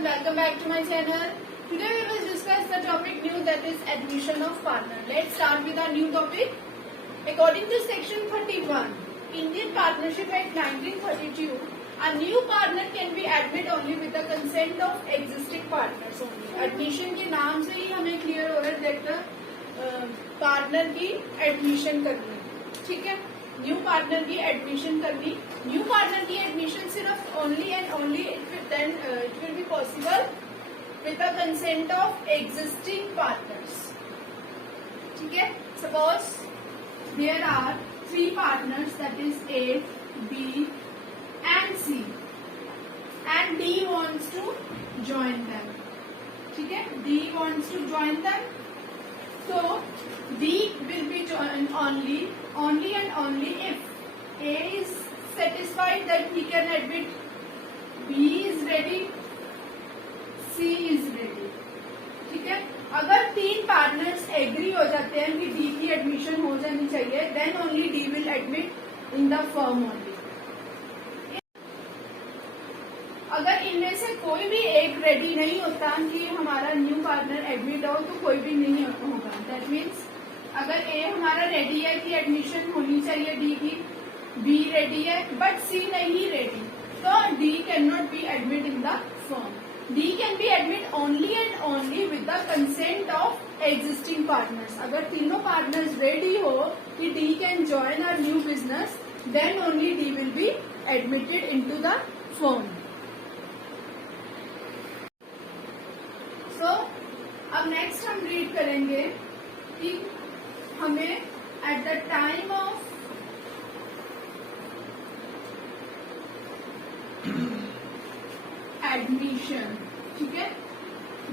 everyone, welcome back to my channel. Today we will discuss the topic new, that is admission of partner. Let's start with our new topic. According to section 31 Indian Partnership Act 1932, a new partner can be admitted only with the consent of existing partners only. Admission के नाम से ही हमें clear हो रहा है that partner की admission करनी, ठीक है. न्यू पार्टनर की एडमिशन करनी, न्यू पार्टनर की एडमिशन सिर्फ only and only it will be possible with the consent of existing partners, ठीक है. Suppose there are 3 partners, that is A, B and C, and D wants to join them, ठीक है. D wants to join them, so D will be joined only and only if A is satisfied that he can admit, B is ready, C is ready, ठीक है. अगर 3 partners agree हो जाते हैं कि D की एडमिशन हो जानी चाहिए, then only D will admit in the firm only. अगर इनमें से कोई भी एक रेडी नहीं होता कि हमारा न्यू पार्टनर एडमिट हो, तो कोई भी नहीं होगा. दैट मीन्स अगर ए हमारा रेडी है कि एडमिशन होनी चाहिए डी की, बी रेडी है बट सी नहीं रेडी, तो D can not be admit in the firm. D can be admit only and only with the consent of existing partners. अगर तीनों पार्टनर्स रेडी हो कि D can join our new business, then only D will be admitted into the firm. So, अब next हम read करेंगे कि हमें at the time of admission, ठीक है,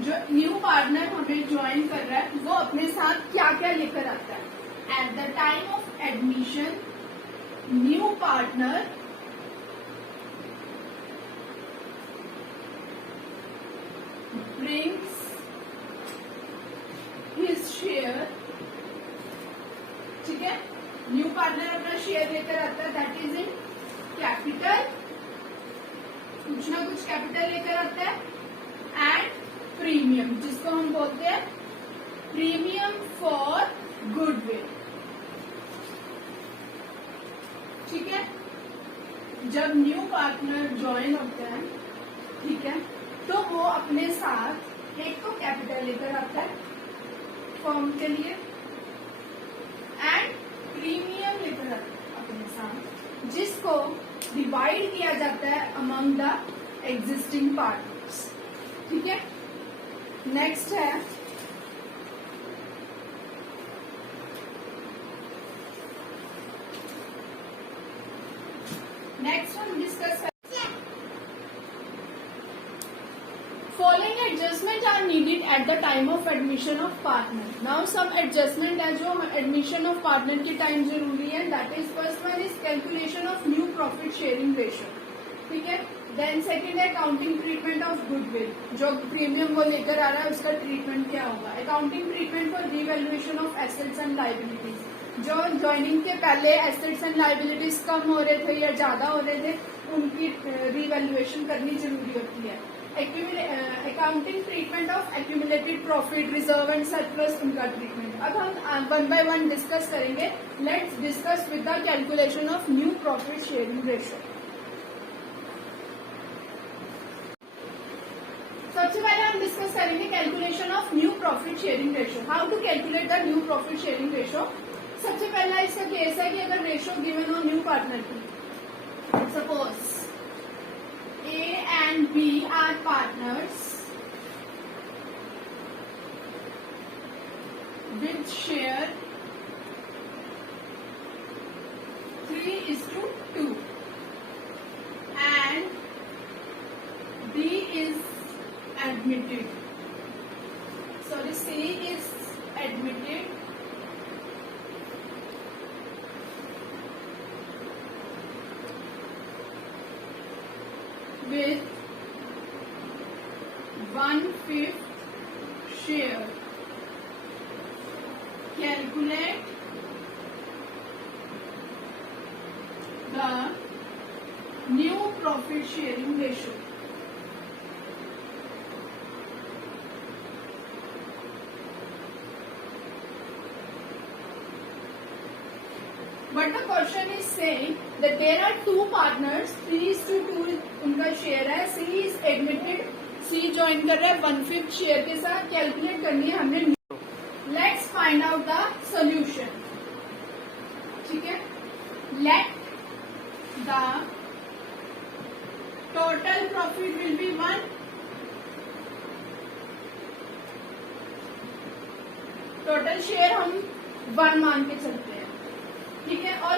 जो न्यू पार्टनर हमें ज्वाइन कर रहा है वो अपने साथ क्या क्या लेकर आता है. Eight the time of admission new partner brings his share, ठीक है. न्यू पार्टनर अपना शेयर लेकर आता है, दैट इज इन कैपिटल, कुछ ना कुछ कैपिटल लेकर आता है, एंड प्रीमियम, जिसको हम बोलते हैं प्रीमियम फॉर गुडविल, ठीक है. जब न्यू पार्टनर ज्वाइन होता है, ठीक है, तो वो अपने साथ एक तो कैपिटल लेकर आता है फर्म के लिए, एंड प्रीमियम लेकर आता है अपने साथ, जिसको डिवाइड किया जाता है अमंग द एग्जिस्टिंग पार्टनर्स, ठीक है. नेक्स्ट है हम discuss Following adjustment are needed at the time of admission of partner. Now some adjustment है जो admission of partner के time जरूरी है. That is first one is calculation of new profit sharing ratio, ठीक है. Then second है accounting treatment of goodwill, जो premium वो लेकर आ रहा है उसका ट्रीटमेंट क्या होगा. Accounting treatment for revaluation of assets and liabilities, जो ज्वाइनिंग के पहले एसेट्स एंड लाइबिलिटीज कम हो रहे थे या ज्यादा हो रहे थे, उनकी रिवैल्यूएशन करनी जरूरी होती है. Accounting treatment of accumulated profit, reserve and surplus, उनका ट्रीटमेंट अब हम 1 by 1 डिस्कस करेंगे. Let's discuss with the calculation of new profit sharing ratio. सबसे पहले हम डिस्कस करेंगे calculation of new profit sharing ratio. How to calculate the new profit sharing ratio. सबसे पहला इसका केस है कि अगर रेशियो गिवन हो न्यू पार्टनर की, suppose A and B are partners with share 3:2 and B is admitted. Sorry, C is admitted with 1/5 share. Calculate the new profit sharing ratio. What the question is saying that there are two partners, 3:2 उनका share है, C is admitted, C join कर रहा है 1/5 share के साथ, calculate करनी है हमने. Let's find out the solution. ठीक है, let the total profit will be 1. Total share हम 1 मान के चलते हैं, ठीक है. और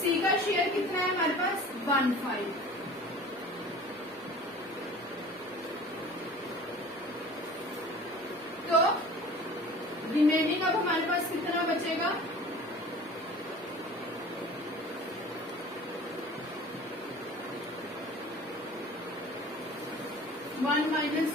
सी का शेयर कितना है हमारे पास 1/5. तो रिमेनिंग अब हमारे पास कितना बचेगा, वन माइनस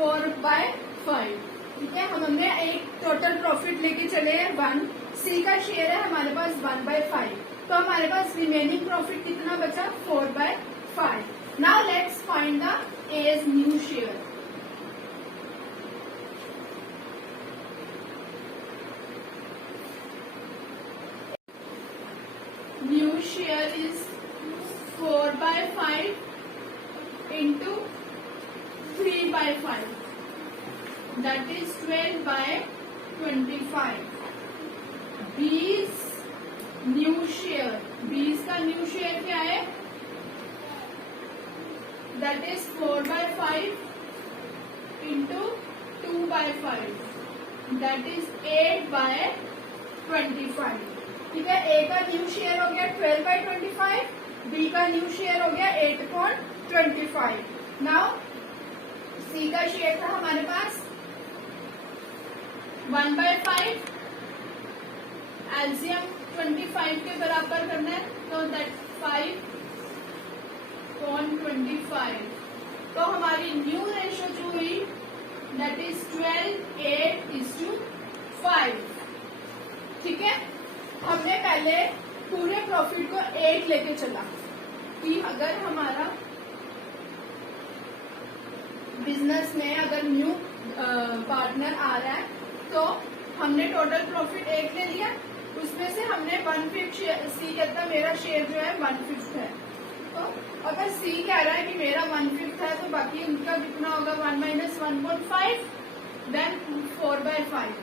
4/5. ठीक है, हमने एक टोटल प्रॉफिट लेके चले हैं 1. सी का शेयर है हमारे पास 1/5. तो हमारे पास रिमेनिंग प्रॉफिट कितना बचा 4/5. Now let's find the A's new share. New share is 4/5 into 3/5. That is 12/25. B's new share, B's का न्यू शेयर क्या है, that is 4/5 into 2/5. That is 8/25. ठीक है, A का न्यू शेयर हो गया 12/25, B का न्यू शेयर हो गया 8/25. नाउ C का शेयर था हमारे पास 1/5, एलसीएम 25 के बराबर करना है, तो दैट 5/25. तो हमारी न्यू रेशो जो हुई दैट इज 12:8:5. ठीक है, हमने पहले पूरे प्रॉफिट को 8 लेके चला कि अगर हमारा बिजनेस में अगर न्यू पार्टनर आ रहा है तो हमने टोटल प्रॉफिट 8 ले लिया, उसमें से हमने 1/5 सी कहता मेरा शेयर जो है 1/5 है. तो अगर सी कह रहा है कि मेरा 1/5 है तो बाकी उनका कितना होगा 1 - 1.5 देन 4/5.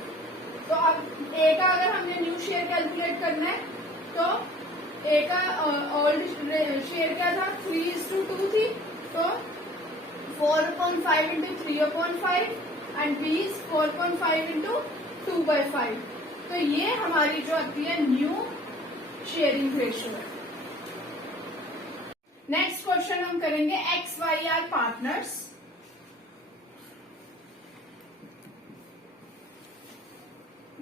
तो अब ए का अगर हमने न्यू शेयर कैलकुलेट करना है तो ए का ओल्ड शेयर क्या था 3:2 थी, तो 4/5 into 3/5 and B is 4/5 into 2/5. तो ये हमारी जो आती है न्यू शेयरिंग रेशियो है. नेक्स्ट क्वेश्चन हम करेंगे XY are partners.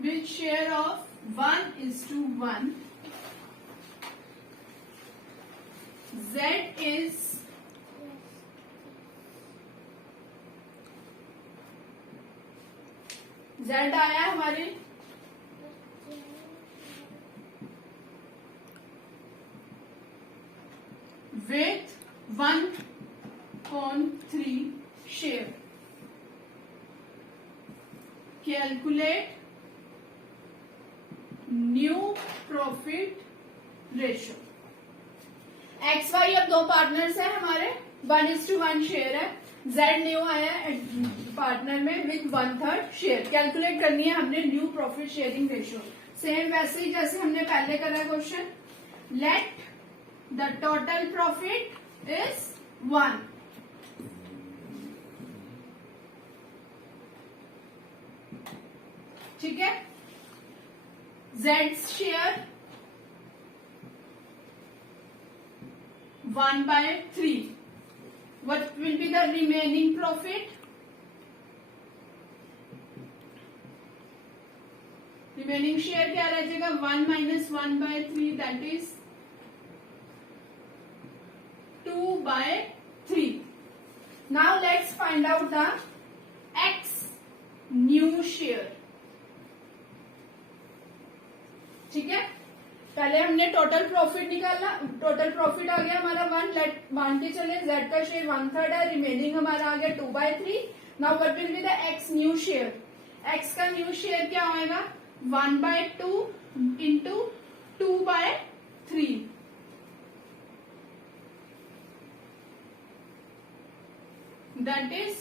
Which share of 1:1. Z is Z आया हमारे with 1/3 share. Calculate new profit ratio. XY अब दो पार्टनर्स हैं हमारे, 1:1 शेयर है. Z न्यू आया है पार्टनर में विथ 1/3 शेयर. कैलकुलेट करनी है हमने new profit sharing ratio. Same वैसे ही जैसे हमने पहले करा question. Let the total profit is 1. ठीक है, Z share 1/3. What will be the remaining profit? Remaining share क्या रह जाएगा 1 - 1/3 that is 2/3. Now let's find out the X new share. ठीक है, पहले हमने टोटल टोटल प्रॉफिट निकालना, टोटल प्रॉफिट आ गया हमारा 1, लेट मान के चले जेड का शेयर 1/3 है, रिमेनिंग हमारा आ गया 2/3। Now what will be the x new share, x का न्यू शेयर क्या होएगा 1/2 into 2/3, that is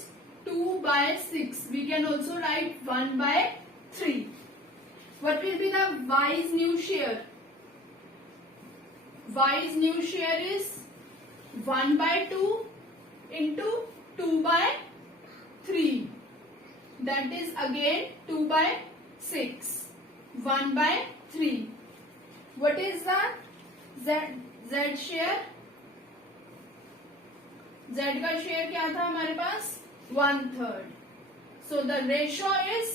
2/6. We can also write 1/3. What will be the y's new share? Y's new share is 1/2 into 2/3. That is again 2/6. 1/3. What is the Z share? Z का share क्या था हमारे पास 1/3. So the ratio is,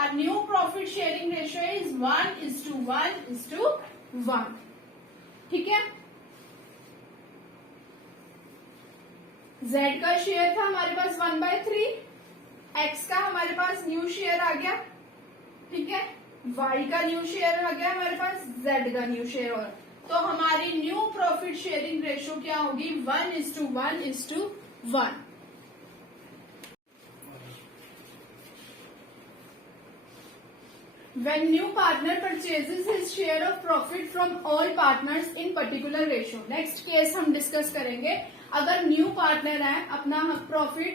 our new profit sharing ratio is 1:1:1. ठीक है, Z का share था हमारे पास 1/3, X का हमारे पास न्यू शेयर आ गया, ठीक है, Y का न्यू शेयर आ गया हमारे पास, Z का न्यू शेयर और, तो हमारी न्यू प्रॉफिट शेयरिंग रेशो क्या होगी 1:1:1. When new partner purchases his share of profit from all partners in particular ratio. Next case हम डिस्कस करेंगे, अगर न्यू पार्टनर है अपना प्रॉफिट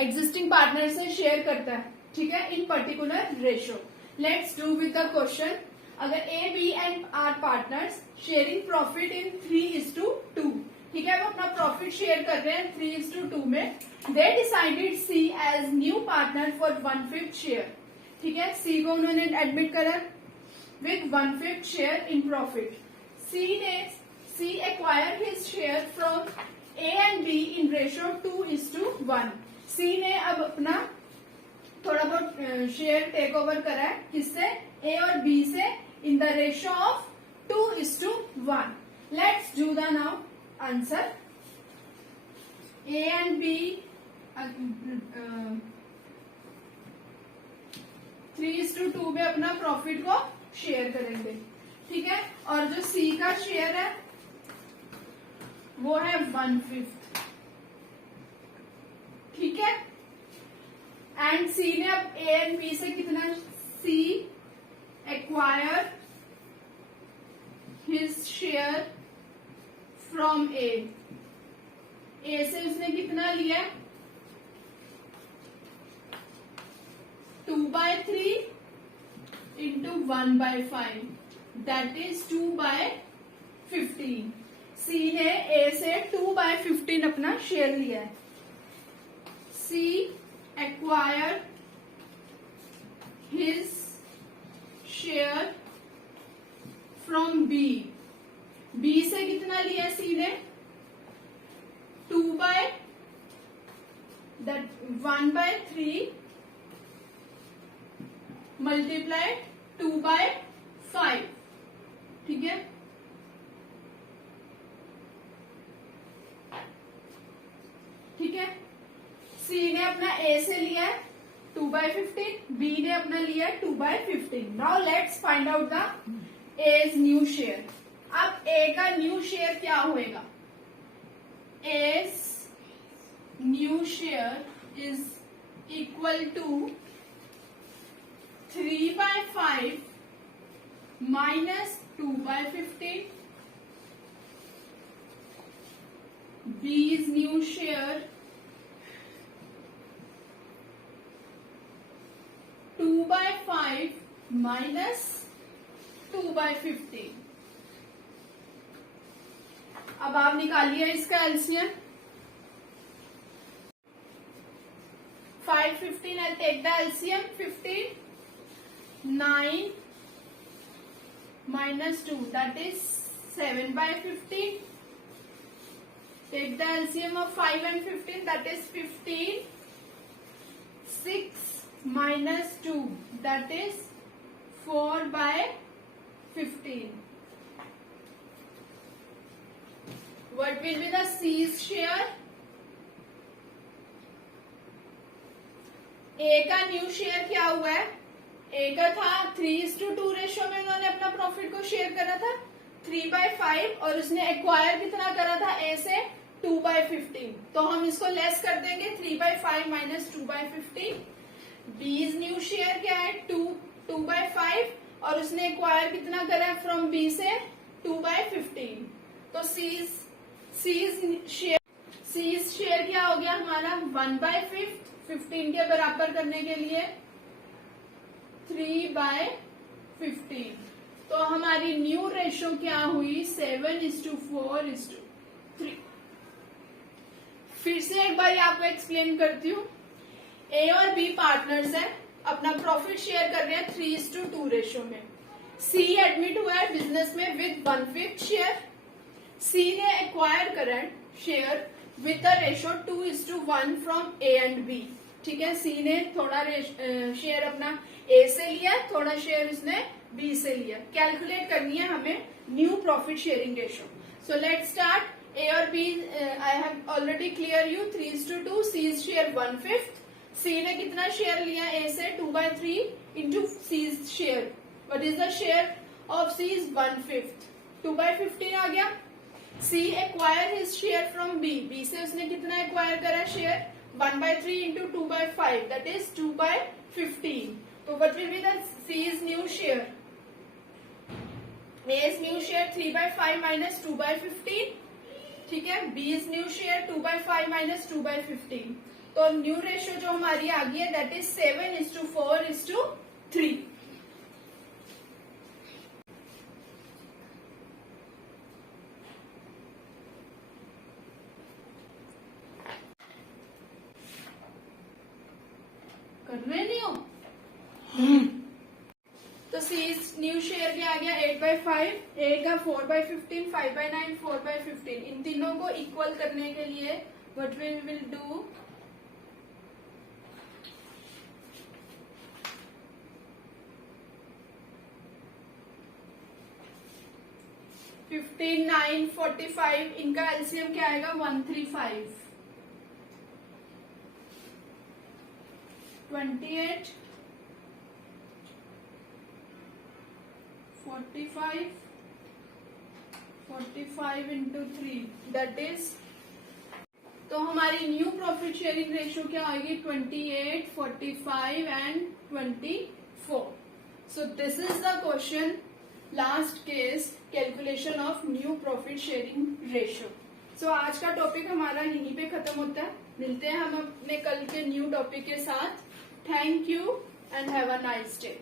एग्जिस्टिंग पार्टनर से शेयर करता है, ठीक है, in particular ratio. Let's do with the question. अगर A B and are partners sharing profit in 3:2, ठीक है, वो अपना प्रॉफिट शेयर कर रहे हैं 3:2 में. They decided C as new partner for 1/5 share, ठीक है, सी को उन्होंने एडमिट करा with 1/5 share in profit. C acquire his share from A and B in ratio 2:1. C ने अब अपना थोड़ा बहुत शेयर टेक ओवर करा है, किससे, ए और बी से, in the ratio of 2:1. Let's do the now answer. A and B 3:2 में अपना प्रॉफिट को शेयर करेंगे, ठीक है, और जो सी का शेयर है वो है 1/5, ठीक है, एंड सी ने अब ए एंड बी से कितना, सी एक्वायर हिज शेयर फ्रॉम ए से उसने कितना लिया 2/3 into 1/5, that is 2/15. सी ने ए से 2/15 अपना शेयर लिया है. C acquire his share from B, B से कितना लिया सी ने 1/3 मल्टीप्लाइड 2/5, ठीक है, ठीक है. सी ने अपना ए से लिया है 2/15, बी ने अपना लिया है 2/15. Now let's find out the A's new share. अब ए का न्यू शेयर क्या होएगा, A's new share is equal to 3/5 minus 2/15. B's new share 2/5 minus 2/15. अब आप निकालिए इसका LCM. 5, 15, I'll take the LCM. 15, 9 minus 2, that is 7/15. Take the LCM of 5 and 15, that is 15. 6 minus 2, that is 4/15. What will be the C's share? ए का new share क्या हुआ है, ए का था 3:2 रेशियो में उन्होंने अपना प्रॉफिट को शेयर करा था, 3/5 और उसने एक्वायर कितना करा था ए से 2/15, तो हम इसको लेस कर देंगे 3/5 माइनस 2/15। बीज न्यू शेयर क्या है 2/5 और उसने एक्वायर कितना करा फ्रॉम बी से 2/15, तो सीज शेयर क्या हो गया हमारा 1/5, 15 के बराबर करने के लिए 3/15। तो हमारी न्यू रेशो क्या हुई 7:4:3। फिर से एक बार आपको एक्सप्लेन करती हूँ। ए और बी पार्टनर्स हैं, अपना प्रॉफिट शेयर कर रहे हैं 3:2 रेशो में। सी एडमिट हुआ है बिजनेस में विद 1/5 शेयर। सी ने acquire current share with the ratio 2:1 from A and B. ठीक है, सी ने थोड़ा शेयर अपना ए से लिया, थोड़ा शेयर उसने बी से लिया। कैलकुलेट करनी है हमें new profit sharing ratio. So let's start. A और B I have already clear you 3:2। C share 1/5। C ने कितना शेयर लिया ए से 2/3 into C share. What is the share of C is 1/5, 2/15 आ गया। C acquire his share from B. B से उसने कितना एक्वायर करा शेयर 1/3 इंटू 2/5 दैट इज 2/15। तो what will be the C's new share? A's new share 3/5 minus 2/15। ठीक है, बीज न्यू शेयर 2/5 माइनस 2/15। तो न्यू रेशियो जो हमारी आ गई है दैट इज 7:4:3। कर रहे नहीं हो? तो सी न्यू शेयर क्या आ गया 8/5, ए का 4/15, 5/9, 4/15। इन तीनों को इक्वल करने के लिए what we will do, fifteen 9 45, इनका एलसीएम क्या आएगा 135, 28 45 इंटू 3 दैट इज। तो हमारी न्यू प्रॉफिट शेयरिंग रेशियो क्या आएगी 28, 45 and 24। So this is the question, last case calculation of new profit sharing ratio. So आज का टॉपिक हमारा यहीं पे खत्म होता है। मिलते हैं हम अपने कल के न्यू टॉपिक के साथ। Thank you and have a nice day.